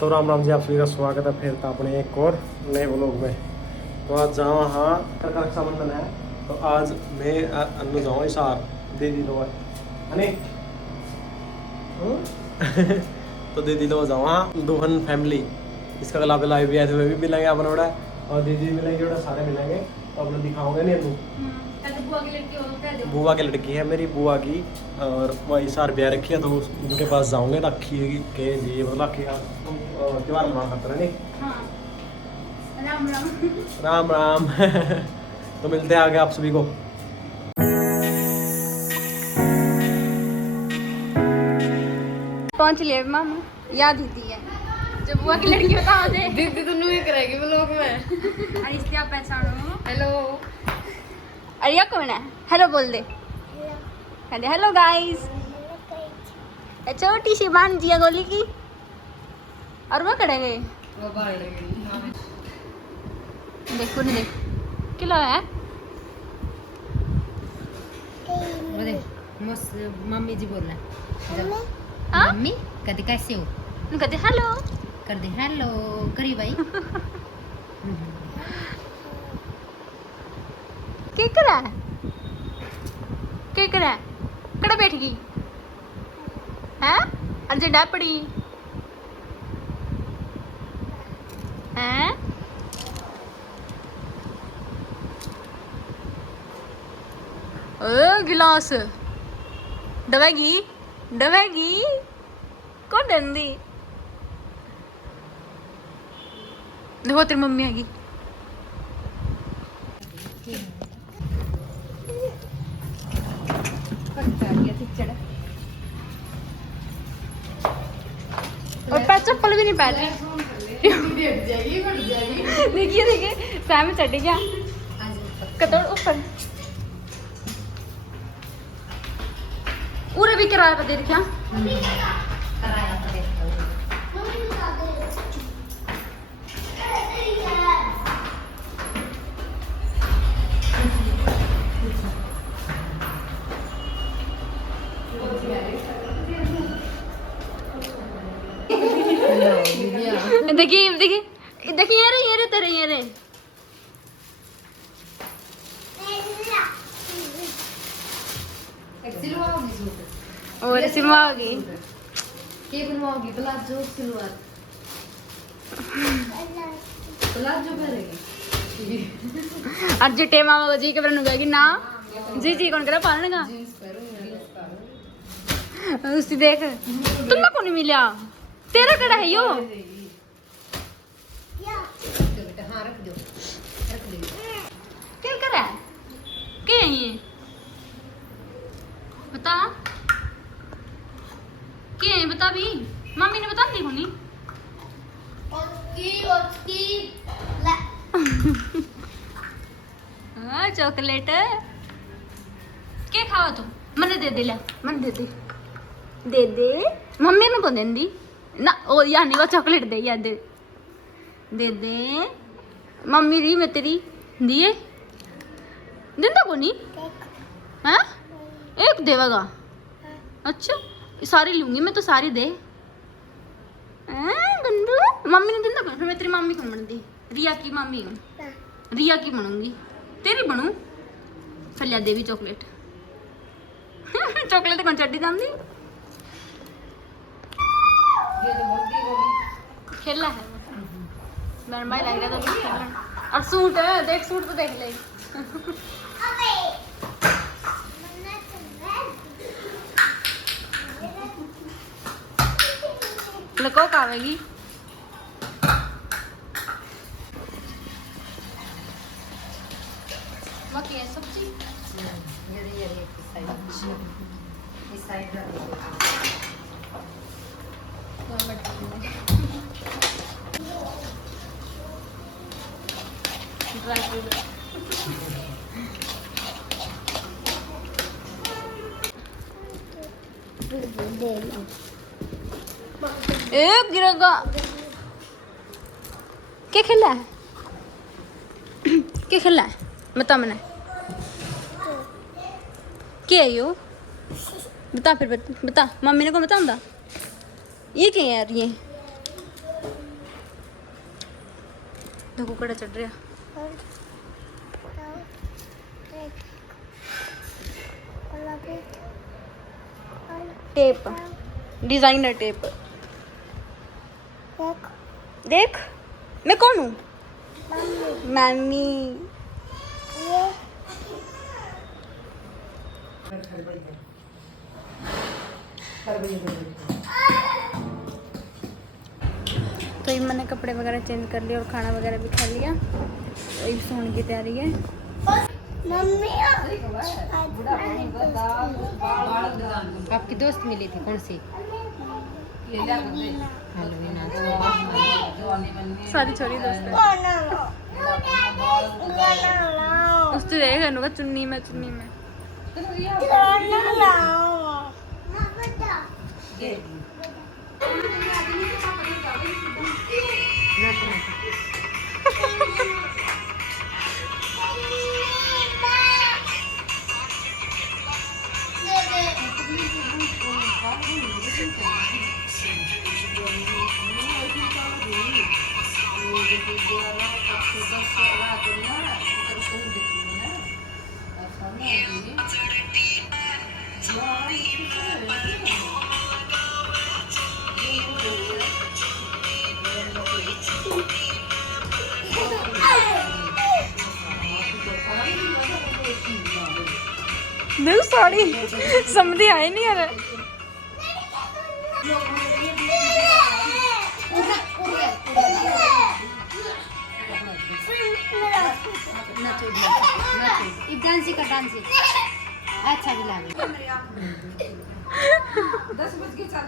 तो राम राम जी, आप सभी का स्वागत है फिर अपने एक और नए व्लॉग में। तो आज जहाँ हाँ का रक्षाबंधन है, तो आज मैं अन्नू जाऊँ इशार दीदी लो है तो दीदी लो जाऊँ हाँ दुल्हन फैमिली इसका गला पे लाइव भी आए थे, वे भी मिलेंगे अपन उड़ा और दीदी मिलेंगे उड़ा, सारे मिलेंगे। तो अपने दिखाऊंगे नहीं अन्नू, बुआ की लड़की है मेरी बुआ की, और वही सार ब्याह रखी है, तो उनके पास जाऊंगे रखी के लिए मतलब रखी त्योहार मना करते नहीं। हाँ। राम राम राम राम तो मिलते हैं आगे आप सभी को। पहुंच लिए मामा, याद होती है जब बुआ की लड़की बता दे दीदी तो नहीं करेगी व्लॉग में। अरे आप पहचानो। हेलो अरिया कौन है? हेलो बोल दे। Hello guys. छोटी सी बान जिया गोली की और वो करेंगे वो बाहर लगी। देखो नहीं देख किला है। वो देख मम्मी जी बोल रहे हैं। हाँ? मम्मी कहते कैसे हो, कहते हेलो कर दे हेलो करी भाई। क्या करा है? क्या करा है? कड़ा बैठ गई है अर्जे डापड़ी हैं? ओ गिलास डबेगी डबेगी कौन डंदी? देखो तेरी मम्मी आएगी। और पैर चप्पल भी नहीं पहन देखिए देखिए सामने चढ़ गया कदर ऊपर पूरे भी किराया पर दे रखा। देखिए देखिए देखिए ये रे तेरे ये रे और सिलवाओगी के बनवाओगी प्लाजो सिलवार प्लाजो पहनेगी आज जे टेमा मामा जी के बरन गएगी ना जी जी कौन करा पालन का जींस उसकी देख तुम को नहीं मिला तेरा कड़ा है यो बेटा। हाँ रख दो क्या करा क्या है ये बता क्या है बता भी मम्मी ने बता दी होनी। चॉकलेट क्या खावा तू मने दे दे ले मन दे दे मम्मी ने को देंदी ना ओ यार नहीं वो चॉकलेट दे यार दे मम्मी दी मैं तेरी दिए दिंदा को नहीं हाँ एक देवागा। अच्छा सारी लूंगी मैं तो सारी दे गंदू मम्मी ने दिंदा को मैं तेरी मम्मी कौन बनती रिया की मम्मी हूँ रिया की बनूंगी तेरी बनू फिर लिया देवी चॉकलेट चॉकलेट कौन चड्डी जाती खेलना है मेरा भाई लग रहा था खेलना और सूट है देख सूट तो देख ले लको कावेगी बाकी है सब्जी ये इस साइड ड्राई फ्रूट एक गिरेगा क्या खेला है क्या खेला है बता मैंने क्या है यो बता फिर बता मम्मी ने को बताऊंगा ये क्या है यार ये देखो कड़ा चढ़ रहा टेप डिजाइनर टेप देख मैं कौन हूँ मम्मी तो ये मैंने कपड़े वगैरह चेंज कर लिए और खाना वगैरह भी खा लिया तो ये सोने की तैयारी है आपकी दोस्त मिली थी कौन सी सारी छोरी दोस्त है उससे देख अनुका चुन्नी में देख साड़ी समझ आए नहीं यार डांसी का डांसी अच्छा भी लगे 10 बज के चल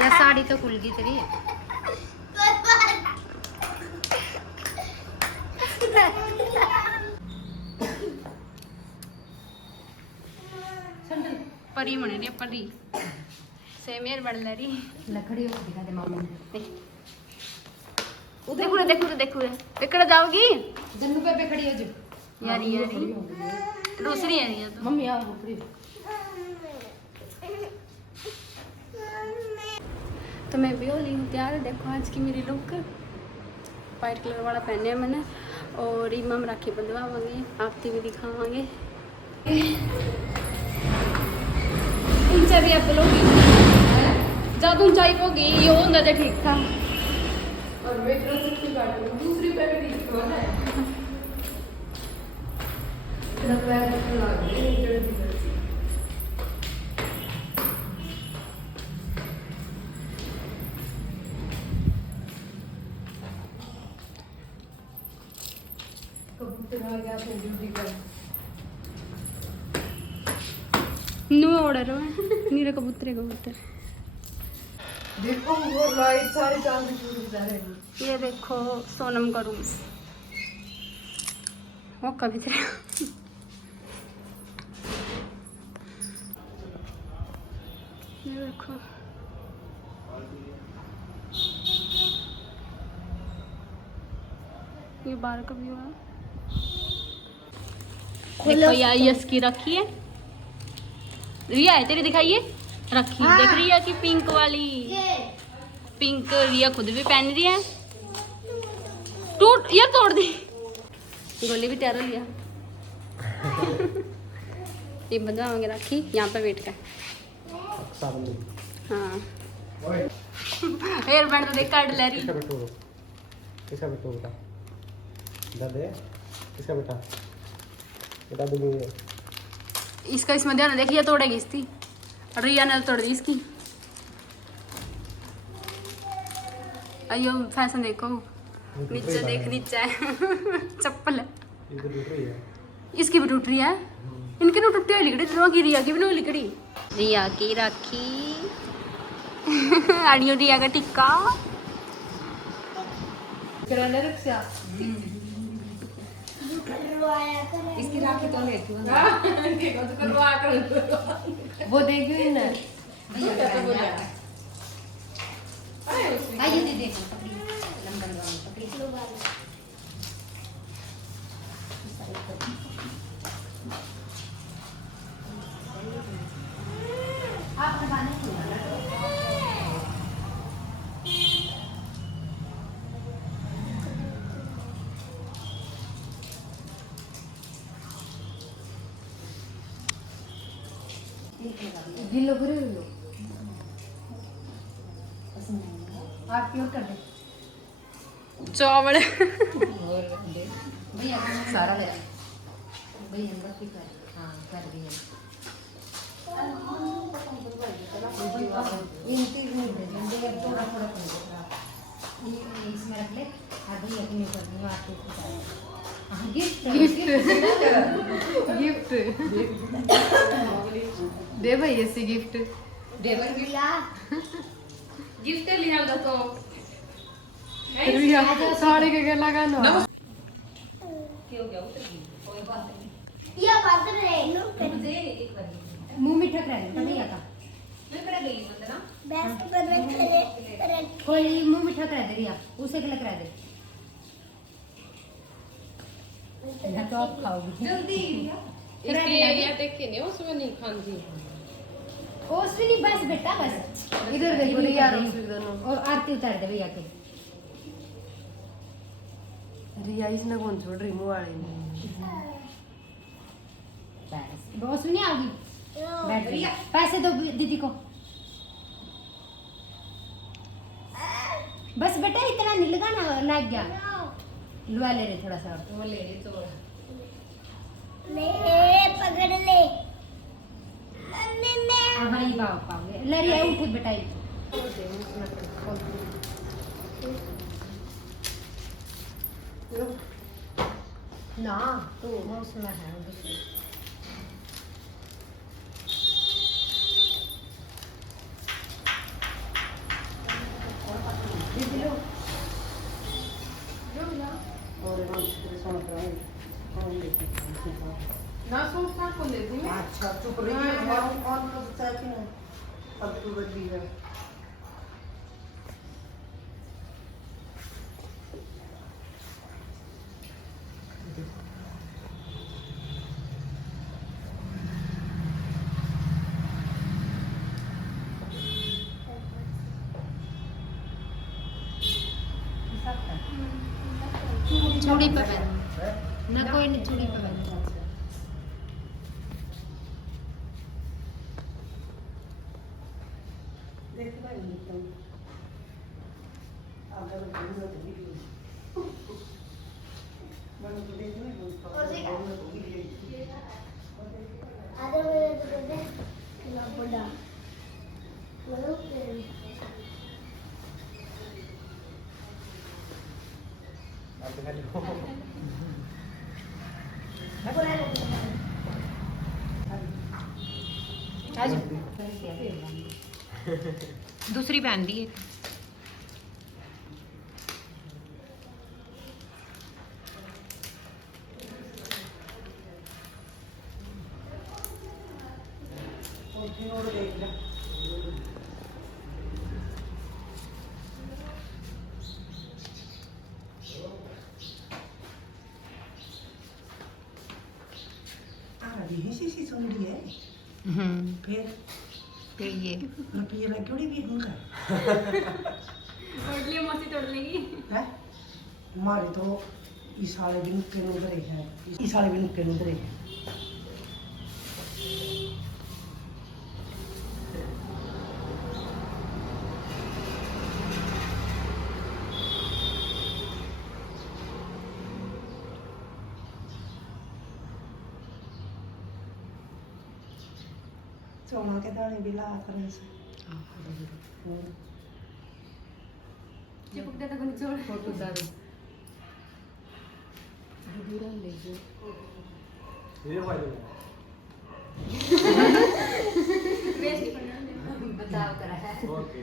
या साड़ी तो खुल गई तेरी परी होने रही परी सेमेर बढ़ रही लकड़ी हो दिखा दे मामा ने देखो देखो जाओगी जन्नू पे खड़ी हो जो यारी दूसरी है ये तो मम्मी आओ ऊपरी तो मैं भी हो ली हूँ तैयार देखो आज की मेरी लुक वाइट कलर वाला पहने है मैंने और इमाम राखी बंधवाएंगे आरती भी दिखावांगे ऊंचा भी आप लोग ज़्यादा ऊंचाई होगी ये होता तो ठीक था और दूसरी पे भी नो ऑर्डर नीरे कबूतर देखो वो लाइट सारी चांद की जा रहे हैं ये देखो सोनम का रूम वो कभी तेरे ये देखो ये बाहर का व्यू है देखो यार यस की रखी है रिया है तेरी दिखाइए रखी देख रही है कि पिंक वाली पिंक रिया खुद भी पहन रही है टूट ये तोड़ दी गोली भी तैयार हो लिया ये बंधवाएंगे राखी यहाँ पे बैठ कर हाँ हेयर बैंड तो देख काट ले रही किसका बेटा दादे किसका बेटा बेटा दूंगी इसका इसमें ध्यान देखिए तोड़ेगी इसकी और रिया ने तोड़ दी इसकी अयो फैशन देखो नीचे देख नीचे चप्पल है इसकी भी टूट रही है इनकी तो टूटी हुई लिकड़ी दोनों की रिया की भी नहीं लिकड़ी रिया की राखी आडियो रिया का टिक्का इसकी राखी तो लेती हूँ वो देगी ही ना आइए दीदी लंबा पकड़ी आप बनाने गिल्लो पूरे गिल्लो आप क्यों कर दे चावल और दे भैया सारा ले भैया अंदर की कर हाँ कर दिया इनती नहीं दे जल्दी अब थोड़ा थोड़ा कर दे इसमें रख ले और भैया की नहीं करनी आपको हाँ गिफ्ट गिफ्ट दे भाई ऐसी गिफ्ट दे भैया गिफ्ट लिया दो तो रिया साड़ी के गला का ना क्यों गया उतर गई कोई बात नहीं या बात रे लो मुझे एक बार मुंह मीठा करा दे भैया का मैं करा गई बंदना बेस्ट कर रहे कोई मुंह मीठा करा दे रिया उसे के करा दे ना तो आप खाओगी जल्दी इसके एरिया टेक के नहीं उसमें नहीं खाती उसमें नहीं बस बेटा बस इधर देखो रिया रोसी दोनों और आरती उतार दे भैया के रिया इसने कौन छोड़ रही मुंह वाली बस बॉस नहीं आओगी बैठ रिया पैसे दो दीदी को बस बेटा इतना नहीं लगाना लग गया लुआ ले रहे थोड़ा सा वो ले रही तो ले पकड़ ले मम्मी मैं हाँ ये पाओ ले रही है उठ बेटा ना तो मौसम है दूसरी दीदी लो ना सोचना को लेती मैं अच्छा चुप रही और कौन तो चाय की ना अब तू बड़ी है चूड़ी पे पहन ना कोई नहीं चूड़ी पे पहन देख भाई अगर घूमने तो वीडियो मैंने तो देखा नहीं घूमने तो वीडियो आधे मेरे तो दे ना बड़ा बोलो आप दिखा लो आज दूसरी पहन दी और देख ले यही सी सुंदरी है फिर ये रुपये लग क्यों भी उनका तोड़ लिए मौसी तोड़ लेगी है हमारे तो इस साले भी नुक्के नुदरे हैं इस साले भी नुक्के नुदरे हैं चौमा के दाने भी ला करें से चिपक देता कोनी छोड़ फोटो डाल दूरा ले जो ये भाई बताओ करा है ओके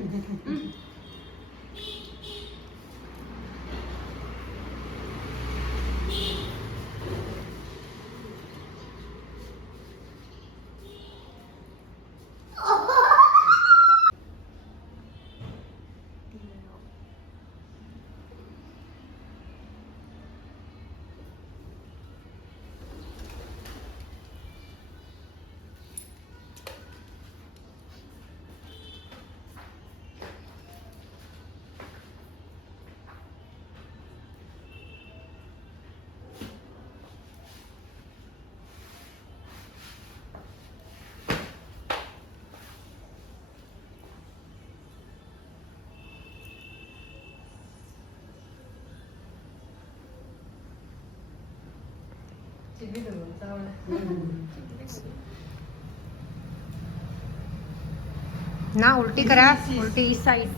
ना उल्टी करा, उल्टी इस साइड।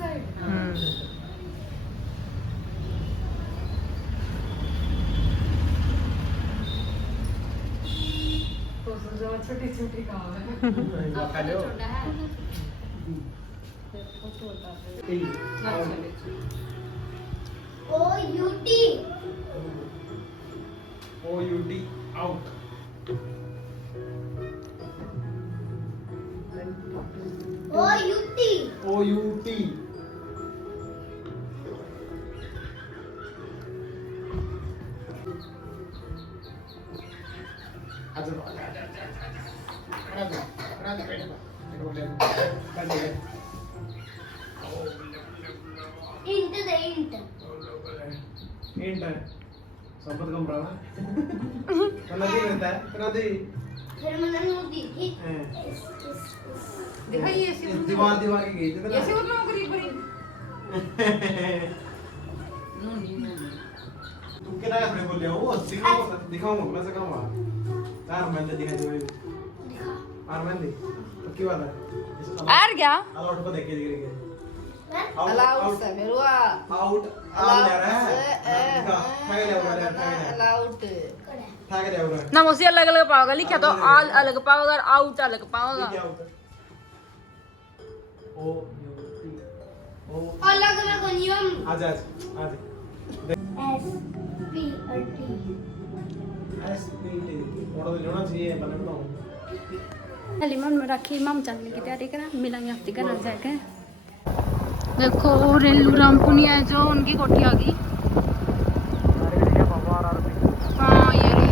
खा लो ओ यूटी आउट ओ यूटी इंट है संपत कमरा नदी रहता है नदी दिखाइए दीवार दीवार की गई थी ऐसे मतलब गरीब गरीब। तुम क्या अपने बोल रहे हो दिखाऊंगा मैं से कहूंगा यार मैंने दिखाई दे यार मैंने पक्की बात है यार क्या आउट को देखे दिख रही है अलाउड से मेरुआ आउट आ ले रहा है ठग ले रहा है अलाउड। ठग ले रहा है ना मुझे अलग अलग पाओगा लिखा तो ऑल अलग पाओगा और आउट अलग पाओगा ओ यूटी ओ अलग अलग नियम। आजा आजा एस पी टी थोड़ा तो लेना चाहिए मैंने बताऊं लिमन में रखी इमाम चलने की तैयारी करा मिलेंगे हफ्ते का नजर जाके देखो रेलू रामपुनिया है जो उनकी कोठी आ गई हाँ ये रही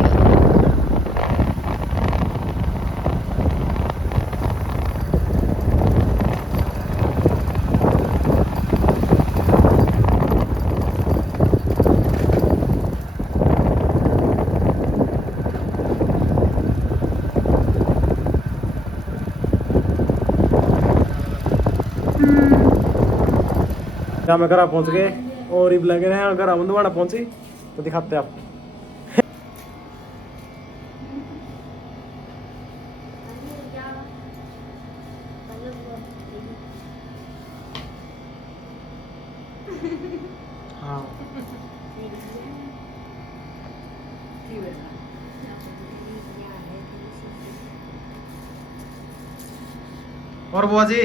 क्या मैं घर पहुंच गए और ही लगे रहे अगर हम दोबारा पहुंची तो दिखाते हैं आपको हाँ और बुआ जी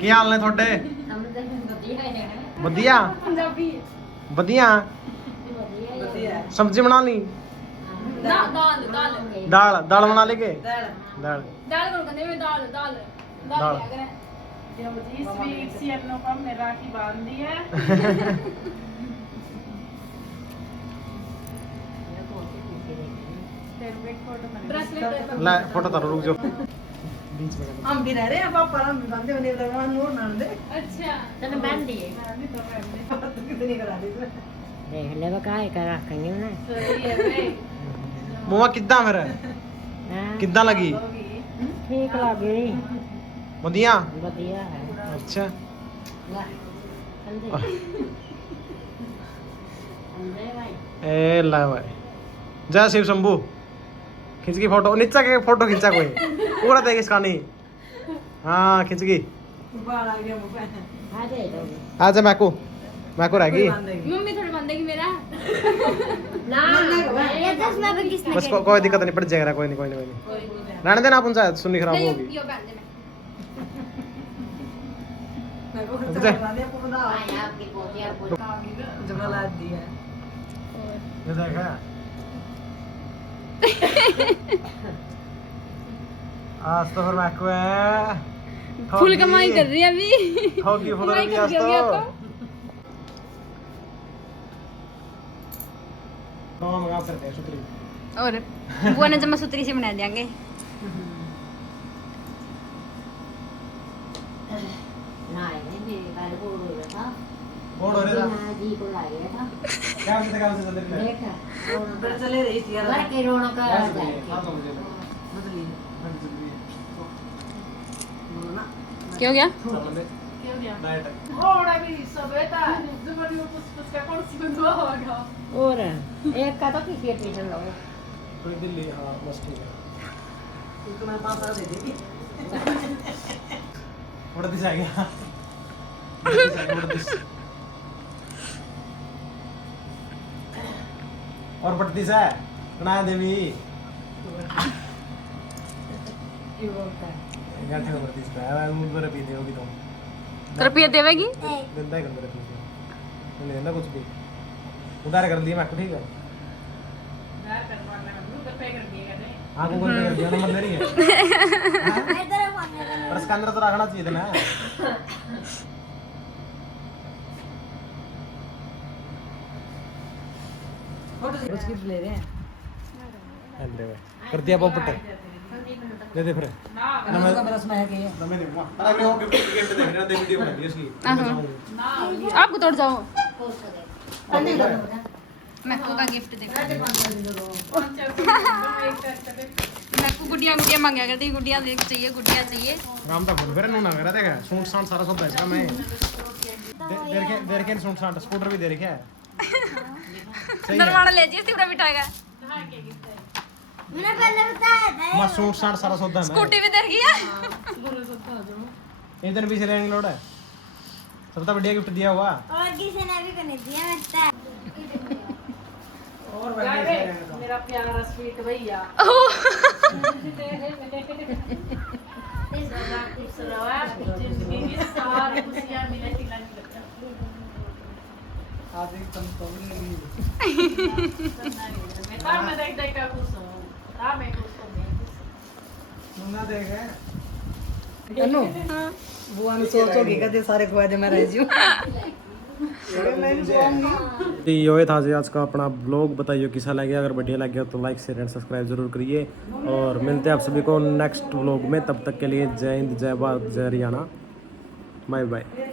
क्या हाल ने थोड़े ਵਧੀਆ ਵਧੀਆ सब्जी बना ली दाल दाल बना लेके दाल दाल कौन करने में दाल दाल दाल राखी बांध दी है ला फोटो तारो रुक जाओ बीच में हम भी रह रहे हैं पापा हम भी बंदे होने लगवा नूर ना दे अच्छा तने बांध दिए कितनी करा दी देख ले बकाए कर रखेंगे ना। सही है भाई मुआ किद्दां फिर किद्दां लगी ठीक लगी बढ़िया बढ़िया है। अच्छा वाह अंदे अंदे भाई ए ला भाई जय शिव शंभू खींच की फोटो नीचा के फोटो खींचा कोई पूरा देख इसका नहीं हाँ खींच की बाल आ गया मुंह पे आ दे दो आजा मैको रहेगी मम्मी थोड़ी बांधेगी मेरा ना ये 10 में किसने बस कोई दिक्कत नहीं पड़ जाएगा कोई नहीं रहने देना अपन शायद सुननी खराब होगी यो बांध देना मैं को अच्छा। खर्चा करा दिया आपको बता आया आपकी पोतिया को जमा ला दिया ये देखा आज तो फिर मैको है फुल कमाई कर रही है अभी ठोगी फुल कमाई रही कर आज दिया तो तो कौन मंगा सकते हैं सुतरी और बुआ ने जमा सूत्री से बना देंगे ना ये मेरे बाल को था कौन हो रहा था जी को लाया था क्या से अंदर में देखा बड़ा चले रही थी यार घर के रौनक आ हां जाए तो मुझे बदली ना क्या हो गया डाइट घोड़ा भी सब रहता है जबरदस्ती उसका कौन सी बंदवा होगा और एक का तो किसी पीछे लो थोड़ी दिल्ली, हाँ बस ठीक है। तो मैं 5 दे देगी। उड़ दिस आ गया। उड़ दिस। और बट्टी से बना देवी। ये बोलता है। गाठे में बट्टी से है, मुझ पर पी देगी तुम। रुपया देवेगी गंदा ही गंदा रखी है। नहीं ना कुछ भी। उधार कर दिया मैं को, ठीक है। हाँ गूगल पे कर दिया, नंबर दे रही है। पर स्कैनर तो रखना चाहिए था ना। कुछ गिफ्ट ले रहे हैं। कर दिया पॉपट। दे दे फिर। उसका बरस में है कि ये। मैं नहीं दूंगा। अरे वो गिफ्ट देख रहे ना, दे वीडियो बना दी उसकी। आपको तोड़ जाओ पंडित का बता। मैको का गिफ्ट देखो मैको गुड़िया गुड़िया मांगा करती गुड़िया देख चाहिए गुड़िया चाहिए राम दा बोल फिर ना मेरा देख सूट साट सारा सब इसका मैं देर के सूट साट स्कूटर भी दे रखा है। सही है। दरवाजा ले जी सिमरा बिठाएगा मैंने पहले बताया था मैं सूट साट सारा सौदा है। स्कूटी भी दे रही है एक दिन पीछे लेने लोड है। सबसे बढ़िया गिफ्ट दिया हुआ। और किसी ने भी करने दिया लगता है और मेरा प्यारा स्वीट भैया जिंदगी की सारी खुशियां मिले तिलक आज एक कम तो नहीं मैं देख देख कर खुश हूँ मैं खुश हूँ मुन्ना देखे अनु बुआ ने सोचोगी कदे सारे खुआ दे मैं रह जूं मैं भी बोलूंगी। ये था जी आज का अपना ब्लॉग। बताइए कैसा लगे, अगर बढ़िया लगे तो लाइक शेयर एंड सब्सक्राइब जरूर करिए और मिलते हैं आप सभी को नेक्स्ट ब्लॉग में। तब तक के लिए जय हिंद, जय भारत, जय हरियाणा, बाय बाय।